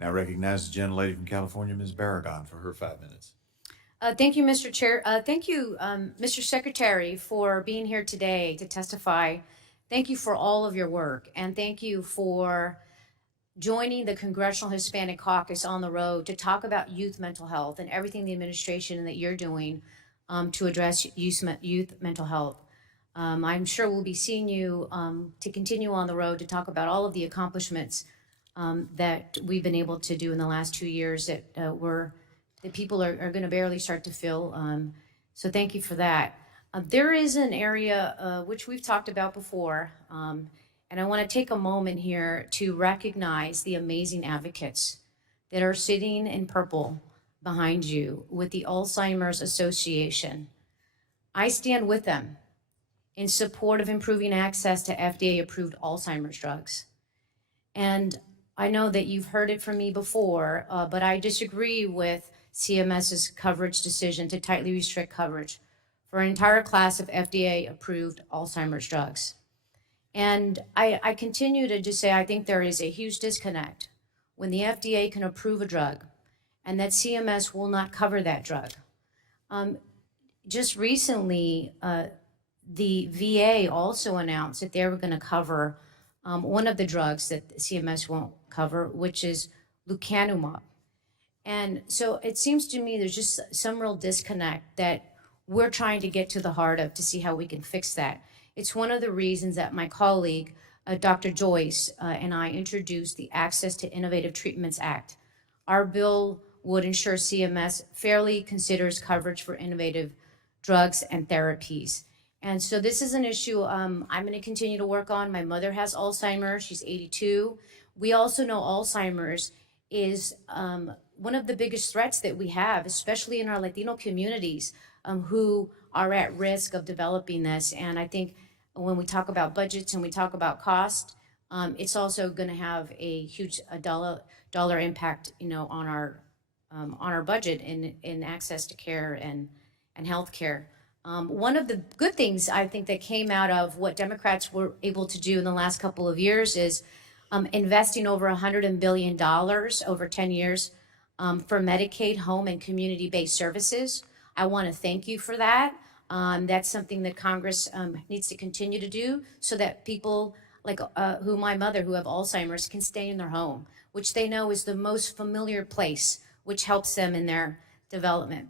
Now recognize the gentlelady from California, Ms. Barragán, for her 5 minutes. Thank you, Mr. Chair. Thank you, Mr. Secretary, for being here today to testify. Thank you for all of your work, and thank you for joining the Congressional Hispanic Caucus on the road to talk about youth mental health and everything the administration that you're doing to address youth mental health. I'm sure we'll be seeing you to continue on the road to talk about all of the accomplishments that we've been able to do in the last 2 years that people are going to barely start to feel. So thank you for that. There is an area which we've talked about before, and I want to take a moment here to recognize the amazing advocates that are sitting in purple behind you with the Alzheimer's Association. I stand with them in support of improving access to FDA-approved Alzheimer's drugs. And I know that you've heard it from me before, but I disagree with CMS's coverage decision to tightly restrict coverage for an entire class of FDA-approved Alzheimer's drugs. And I continue to just say I think there is a huge disconnect when the FDA can approve a drug and that CMS will not cover that drug. Just recently, the VA also announced that they were going to cover one of the drugs that CMS won't cover, which is lecanemab. And so it seems to me there's just some real disconnect that we're trying to get to the heart of to see how we can fix that. It's one of the reasons that my colleague, Dr. Joyce, and I introduced the Access to Innovative Treatments Act. Our bill would ensure CMS fairly considers coverage for innovative drugs and therapies. And so this is an issue I'm going to continue to work on. My mother has Alzheimer's. She's 82. We also know Alzheimer's is one of the biggest threats that we have, especially in our Latino communities who are at risk of developing this. And I think when we talk about budgets and we talk about cost, it's also going to have a huge dollar impact, on our budget in access to care and health care. One of the good things I think that came out of what Democrats were able to do in the last couple of years is investing over $100 billion over 10 years for Medicaid, home, and community-based services. I want to thank you for that. That's something that Congress needs to continue to do so that people like my mother who have Alzheimer's can stay in their home, which they know is the most familiar place, which helps them in their development.